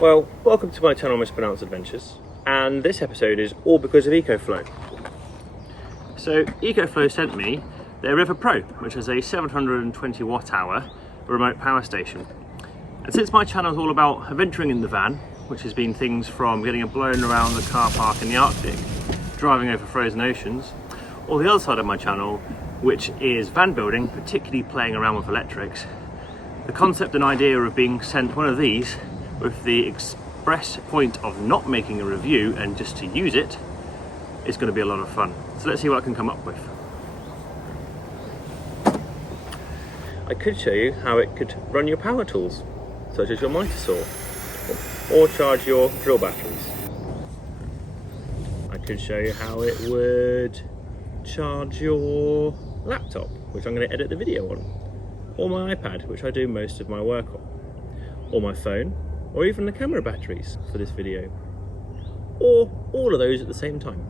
Well, welcome to my channel Mispronounced Adventures, and this episode is all because of EcoFlow. So EcoFlow sent me their River Pro, which is a 720 watt hour remote power station. And since my channel is all about adventuring in the van, which has been things from getting blown around the car park in the Arctic, driving over frozen oceans, or the other side of my channel, which is van building, particularly playing around with electrics, the concept and idea of being sent one of these with the express point of not making a review and just to use it is going to be a lot of fun. So let's see what I can come up with. I could show you how it could run your power tools, such as your miter saw, or charge your drill batteries. I could show you how it would charge your laptop, which I'm going to edit the video on, or my iPad, which I do most of my work on, or my phone, or even the camera batteries for this video, or all of those at the same time.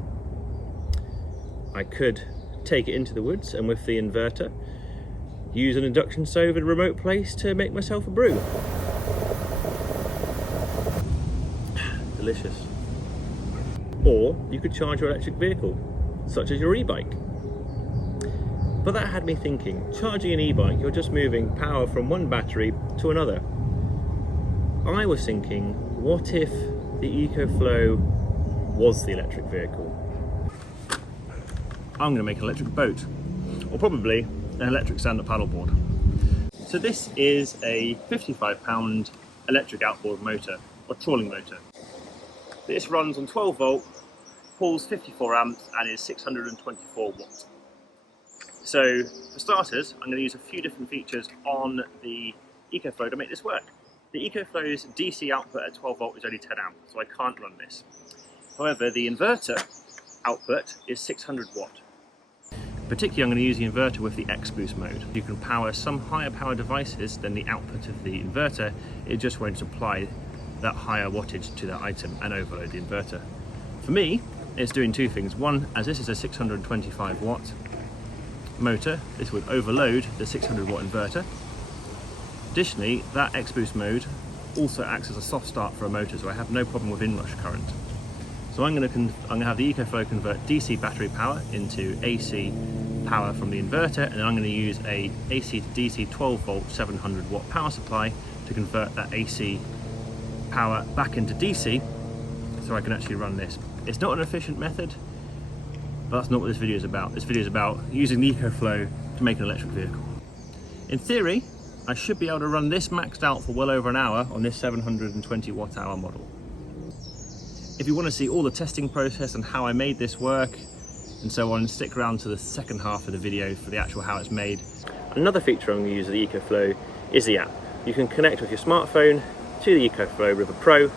I could take it into the woods and with the inverter use an induction stove in a remote place to make myself a brew. Delicious. Or you could charge your electric vehicle, such as your e-bike. But that had me thinking, charging an e-bike, you're just moving power from one battery to another. I was thinking, what if the EcoFlow was the electric vehicle? I'm going to make an electric boat, or probably an electric stand-up paddleboard. So this is a 55-pound electric outboard motor, or trawling motor. This runs on 12 volt, pulls 54 amps, and is 624 watts. So for starters, I'm going to use a few different features on the EcoFlow to make this work. The EcoFlow's DC output at 12 volt is only 10 amps, so I can't run this. However, the inverter output is 600 watt. Particularly, I'm going to use the inverter with the X boost mode. You can power some higher power devices than the output of the inverter. It just won't supply that higher wattage to that item and overload the inverter. For me, it's doing two things. One, as this is a 625 watt motor, this would overload the 600 watt inverter. Additionally, that X boost mode also acts as a soft start for a motor, so I have no problem with inrush current. So I'm going to have the EcoFlow convert DC battery power into AC power from the inverter, and then I'm going to use a AC to DC 12 volt 700 watt power supply to convert that AC power back into DC, so I can actually run this. It's not an efficient method, but that's not what this video is about. This video is about using the EcoFlow to make an electric vehicle. In theory, I should be able to run this maxed out for well over an hour on this 720 watt hour model. If you want to see all the testing process and how I made this work and so on, stick around to the second half of the video for the actual how it's made. Another feature I'm going to use of the EcoFlow is the app. You can connect with your smartphone to the EcoFlow River Pro,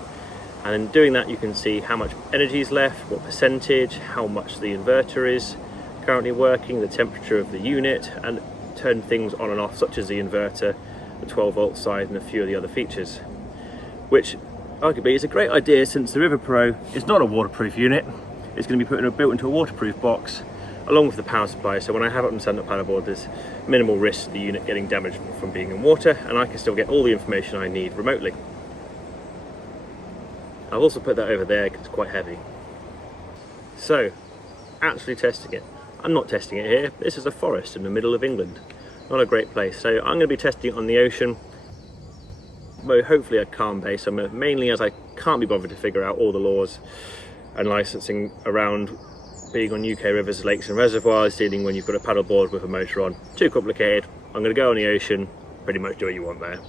and in doing that you can see how much energy is left, what percentage, how much the inverter is currently working, the temperature of the unit, and turn things on and off, such as the inverter, the 12 volt side, and a few of the other features, which arguably is a great idea since the River Pro is not a waterproof unit. It's going to be built into a waterproof box along with the power supply, so when I have it on the stand-up paddleboard there's minimal risk of the unit getting damaged from being in water, and I can still get all the information I need remotely. I've also put that over there because it's quite heavy. So, actually testing it. I'm not testing it here. This is a forest in the middle of England. Not a great place. So I'm going to be testing it on the ocean. Well, hopefully a calm base, mainly as I can't be bothered to figure out all the laws and licensing around being on UK rivers, lakes and reservoirs, dealing when you've got a paddleboard with a motor on. Too complicated. I'm going to go on the ocean, pretty much do what you want there.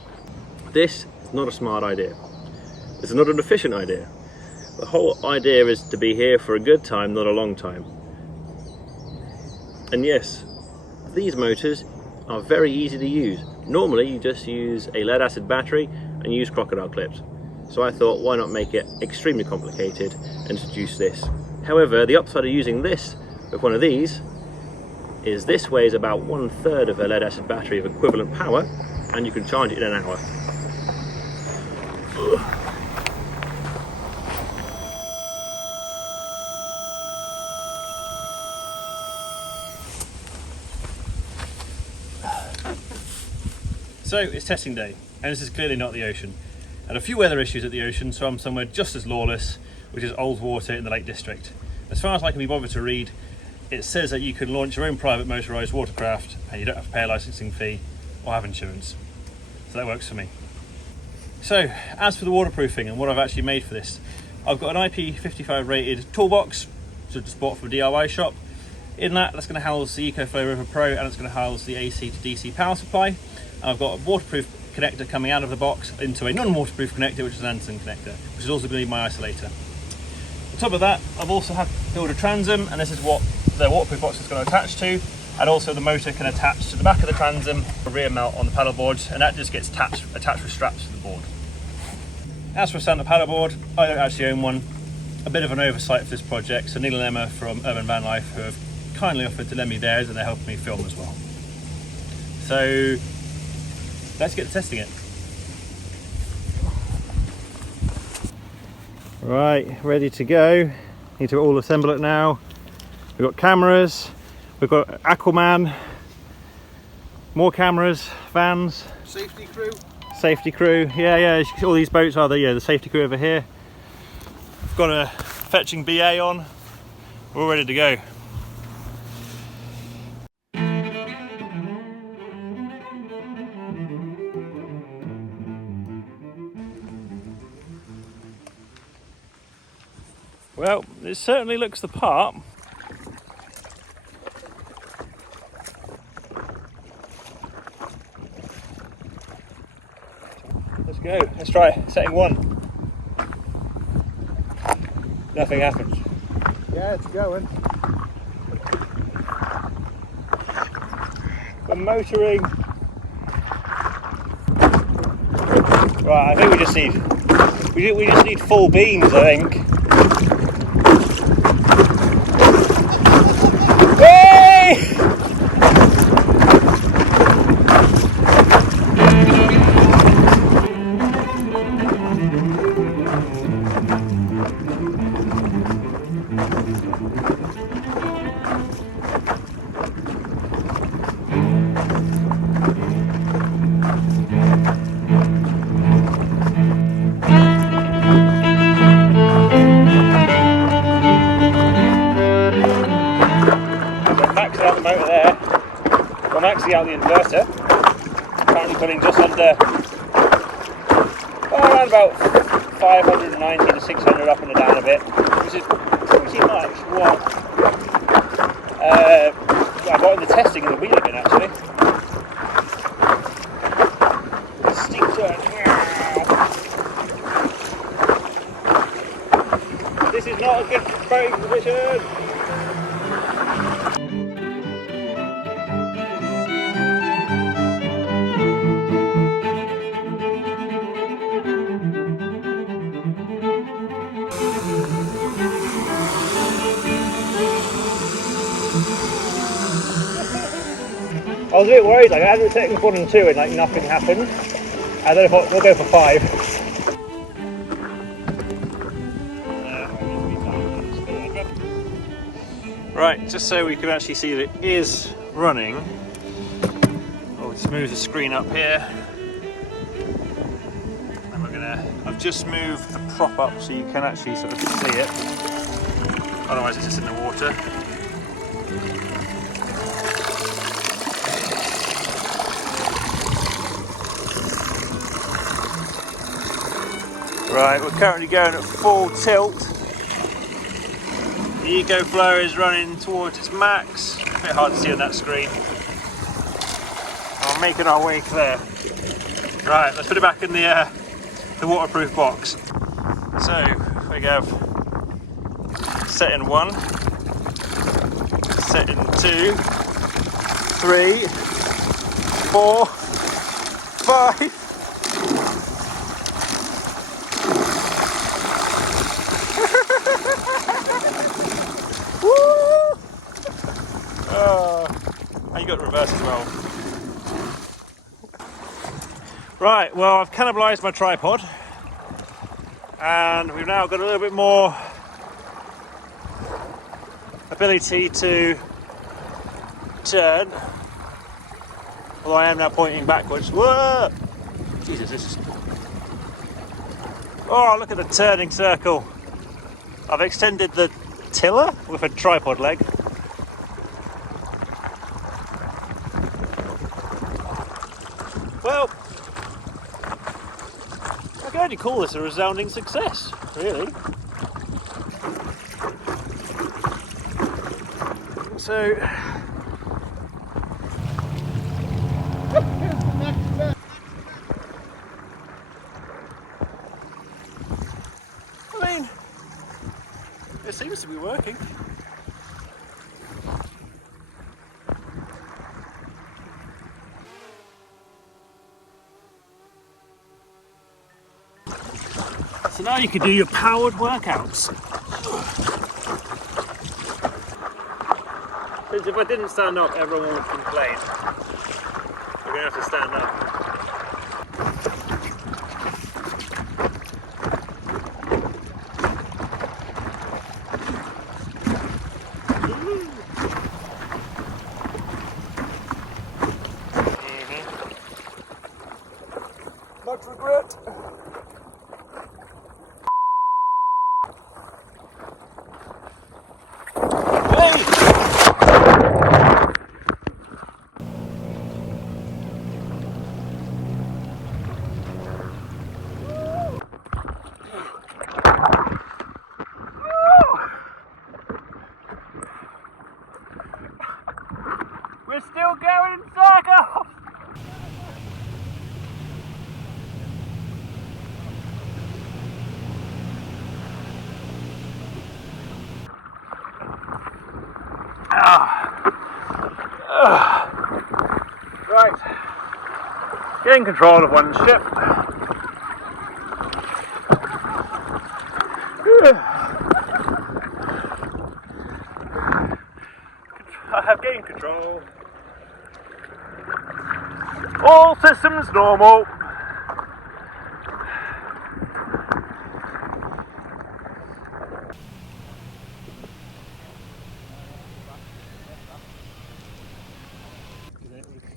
This is not a smart idea. It's not an efficient idea. The whole idea is to be here for a good time, not a long time. And yes, these motors are very easy to use. Normally you just use a lead acid battery and use crocodile clips. So I thought, why not make it extremely complicated and introduce this. However, the upside of using this with one of these is this weighs about 1/3 of a lead acid battery of equivalent power, and you can charge it in an hour. So it's testing day, and this is clearly not the ocean. Had a few weather issues at the ocean, so I'm somewhere just as lawless, which is Old Water in the Lake District. As far as I can be bothered to read, it says that you can launch your own private motorised watercraft and you don't have to pay a licensing fee or have insurance. So that works for me. So, as for the waterproofing and what I've actually made for this, I've got an IP55 rated toolbox, so just bought from a DIY shop. In that's going to house the EcoFlow River Pro, and it's going to house the AC to DC power supply. And I've got a waterproof connector coming out of the box into a non-waterproof connector, which is an Anderson connector, which is also going to be my isolator. On top of that, I've also had to build a transom, and this is what the waterproof box is going to attach to, and also the motor can attach to the back of the transom, a rear mount on the paddleboard, and that just gets attached with straps to the board. As for a stand-up paddleboard, I don't actually own one. A bit of an oversight for this project, so Neil and Emma from Urban Van Life, who have kindly offered to lend me theirs, and they're helping me film as well. So let's get to testing it. Right, ready to go. Need to all assemble it now. We've got cameras, we've got Aquaman, more cameras, vans. Safety crew. Safety crew, yeah, all these boats are the safety crew over here. We've got a fetching BA on, we're all ready to go. Well, it certainly looks the part. Let's go, let's try setting one. Nothing happens. Yeah, it's going. The motoring. Right, I think we just need full beams, I think. Motor there. I'm maxing out the inverter. Currently putting just under around about 590 to 600 up and down a bit, which is pretty much what I got in the testing of the wheel bin actually. Steep turn. This is not a good braking position. I was a bit worried, like I had the technical 1 and 2 and like nothing happened. I don't know if we'll go for 5. Right, just so we can actually see that it is running, I'll just move the screen up here. And I've just moved the prop up so you can actually sort of see it. Otherwise it's just in the water. Right, we're currently going at full tilt. The EcoFlow is running towards its max. A bit hard to see on that screen. We're making our way clear. Right, let's put it back in the waterproof box. So we have setting 1, setting 2, 3, 4, 5. And you got reverse as well. Right, well I've cannibalised my tripod and we've now got a little bit more ability to turn, although I am now pointing backwards. Whoa! Jesus, this is Oh, look at the turning circle. I've extended the tiller with a tripod leg. Well, I can only call this a resounding success, really. So, I mean, it seems to be working. So now you can do your powered workouts. Because if I didn't stand up, everyone would complain. We're going to have to stand up. Much regret. We're still going in circles! Right, getting control of one ship. I have gained control. All systems normal.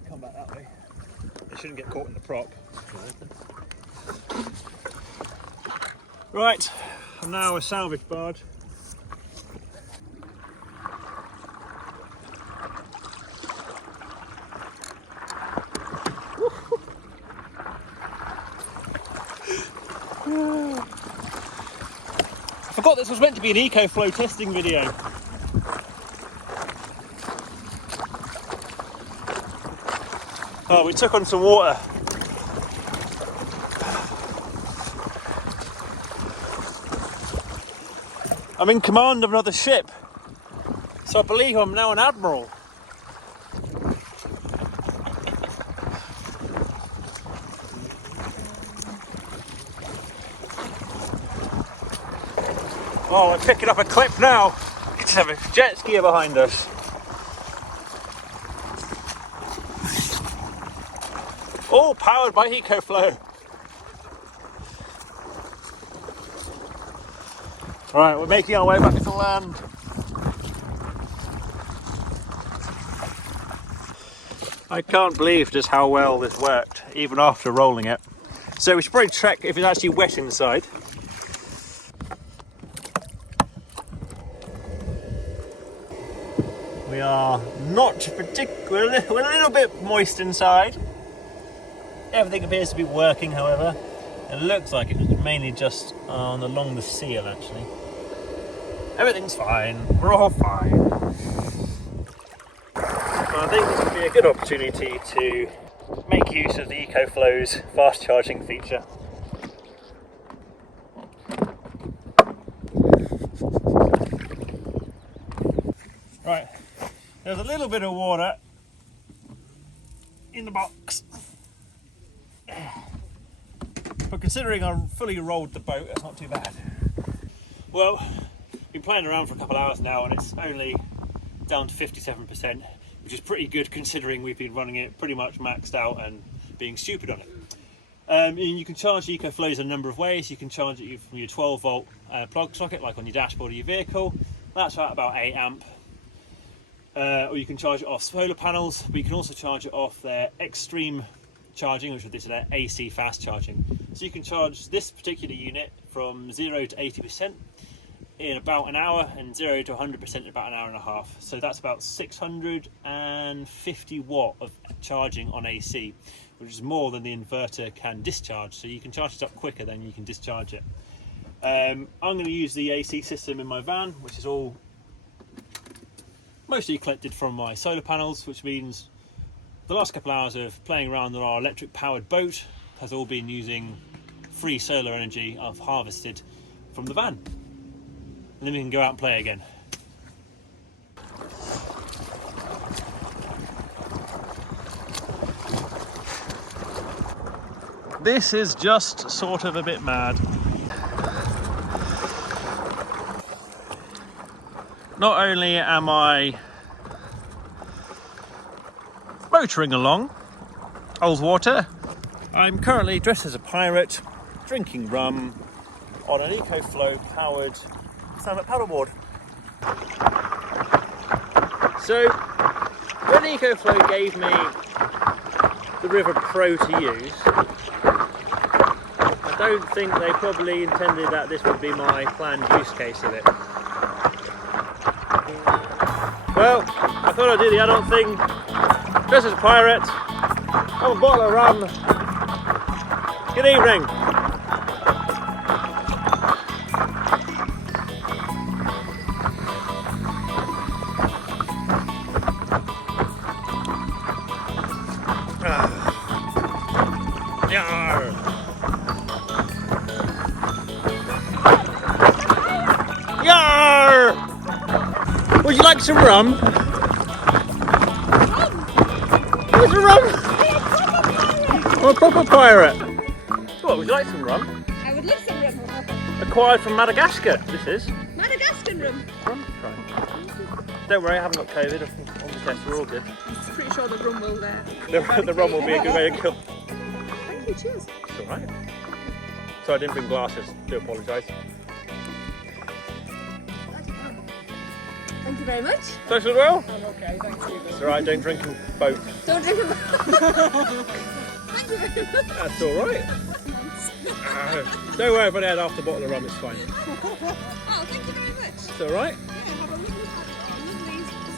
Come back that way. It shouldn't get caught in the prop. Right, I'm now a salvage barge. I forgot this was meant to be an EcoFlow testing video. Oh, we took on some water. I'm in command of another ship, so I believe I'm now an admiral. Oh, we're picking up a clip now. We just have a jet skier behind us. All powered by EcoFlow. Right, we're making our way back to land. I can't believe just how well this worked, even after rolling it. So we should probably check if it's actually wet inside. We are not particularly, we're a little bit moist inside. Everything appears to be working, however. It looks like it was mainly just along the seal, actually. Everything's fine. We're all fine. Well, I think this would be a good opportunity to make use of the EcoFlow's fast charging feature. Right, there's a little bit of water in the box. But considering I fully rolled the boat, that's not too bad. Well, been playing around for a couple of hours now and it's only down to 57%, which is pretty good considering we've been running it pretty much maxed out and being stupid on it. And you can charge EcoFlows a number of ways. You can charge it from your 12 volt plug socket, like on your dashboard of your vehicle. That's at about 8 amp. Or you can charge it off solar panels, but you can also charge it off their extreme charging, which is AC fast charging. So you can charge this particular unit from 0 to 80% in about an hour, and 0 to 100% in about an hour and a half. So that's about 650 watt of charging on AC, which is more than the inverter can discharge. So you can charge it up quicker than you can discharge it. I'm going to use the AC system in my van, which is all mostly collected from my solar panels, which means the last couple of hours of playing around on our electric powered boat has all been using free solar energy I've harvested from the van. And then we can go out and play again. This is just sort of a bit mad. Not only am I motoring along Outboard, I'm currently dressed as a pirate, drinking rum on an EcoFlow powered stand-up paddleboard. So, when EcoFlow gave me the River Pro to use, I don't think they probably intended that this would be my planned use case of it. Well, I thought I'd do the adult thing, dress as a pirate, have a bottle of rum. Good evening. Yarr. Yarr. Would you like some rum? Where's the rum? I'm a proper pirate. What, would you like some rum? I would love some rum. Acquired from Madagascar, this is. Madagascar rum. Rum try. Don't worry, I haven't got COVID on the test, we're all good. I'm pretty sure the rum will The rum will be a good way to kill. Thank you, cheers. It's alright. So I didn't bring glasses, do apologise. Thank you very much. Social well? I'm okay, thank you. It's alright, don't drink in boat. Don't drink it. Thank you very much. That's alright. Don't worry if I had half the bottle of rum, it's fine. Oh, thank you very much. It's alright. Yeah, have a lovely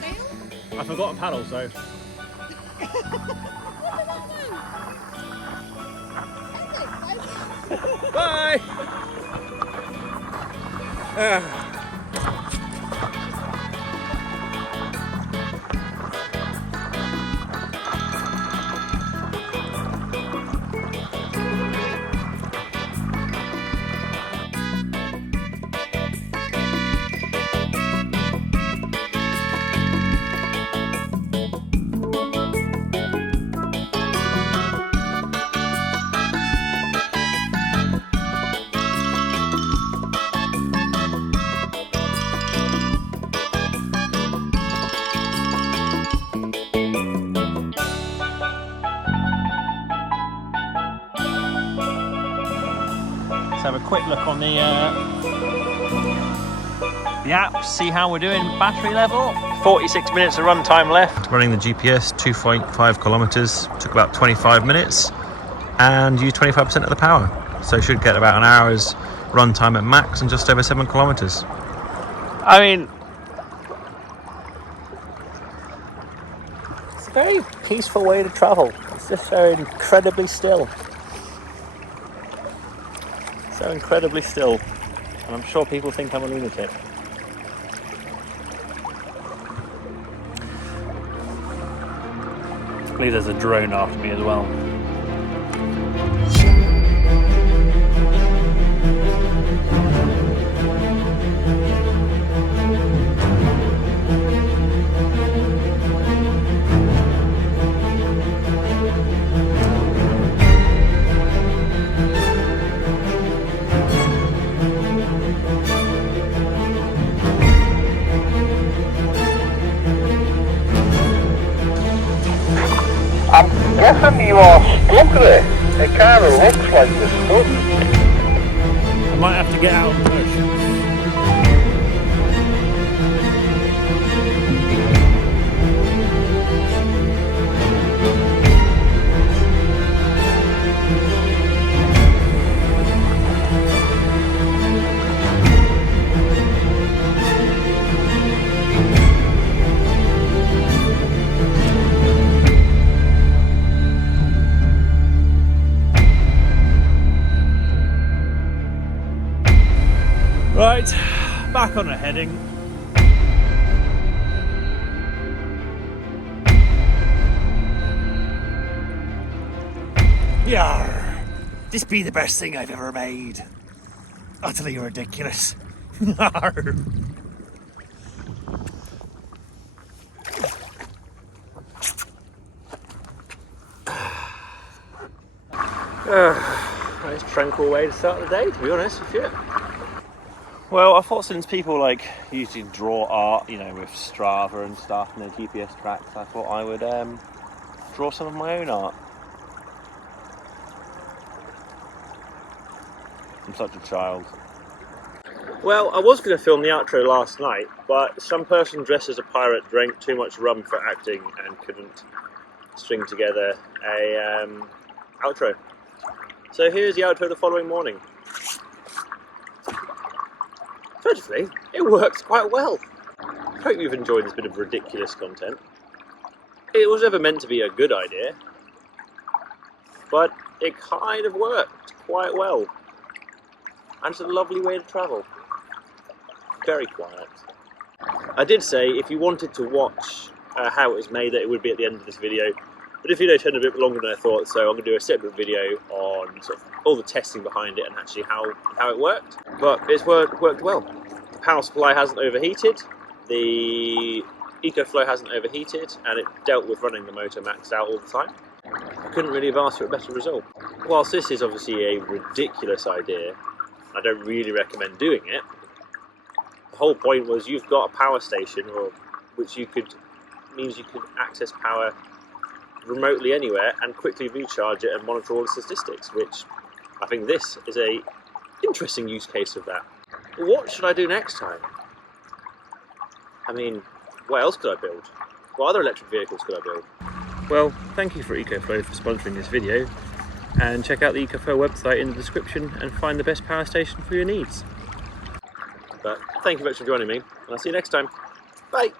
sail. I forgot a paddle, so. Bye! Let's have a quick look on the app, see how we're doing battery level. 46 minutes of run time left. Running the GPS, 2.5 kilometers, took about 25 minutes and used 25% of the power. So should get about an hour's run time at max and just over 7 kilometers. I mean, it's a very peaceful way to travel. It's just so incredibly still. So incredibly still, and I'm sure people think I'm a lunatic. I believe there's a drone after me as well. Guessing you are stuck there. It kind of looks like you're stuck. I might have to get out and push. back on a heading. Yarr! This be the best thing I've ever made. Utterly ridiculous. Yarr! Nice tranquil way to start the day, to be honest with you. Well, I thought since people like usually draw art, you know, with Strava and stuff and their GPS tracks, I thought I would draw some of my own art. I'm such a child. Well, I was going to film the outro last night, but some person dressed as a pirate drank too much rum for acting and couldn't string together a outro. So here's the outro the following morning. Virtually, it works quite well. I hope you've enjoyed this bit of ridiculous content. It was never meant to be a good idea, but it kind of worked quite well. And it's a lovely way to travel. Very quiet. I did say if you wanted to watch how it was made that it would be at the end of this video, but this video turned a bit longer than I thought, so I'm going to do a separate video on sort of all the testing behind it and actually how it worked. But it's worked well. The power supply hasn't overheated, the EcoFlow hasn't overheated, and it dealt with running the motor maxed out all the time. I couldn't really have asked for a better result. Whilst this is obviously a ridiculous idea, I don't really recommend doing it. The whole point was you've got a power station, which means you could access power remotely anywhere and quickly recharge it and monitor all the statistics, which I think this is a interesting use case of that. What should I do next time? I mean, what else could I build? What other electric vehicles could I build? Well, thank you for EcoFlow for sponsoring this video, and check out the EcoFlow website in the description and find the best power station for your needs. But thank you very much for joining me, and I'll see you next time. Bye!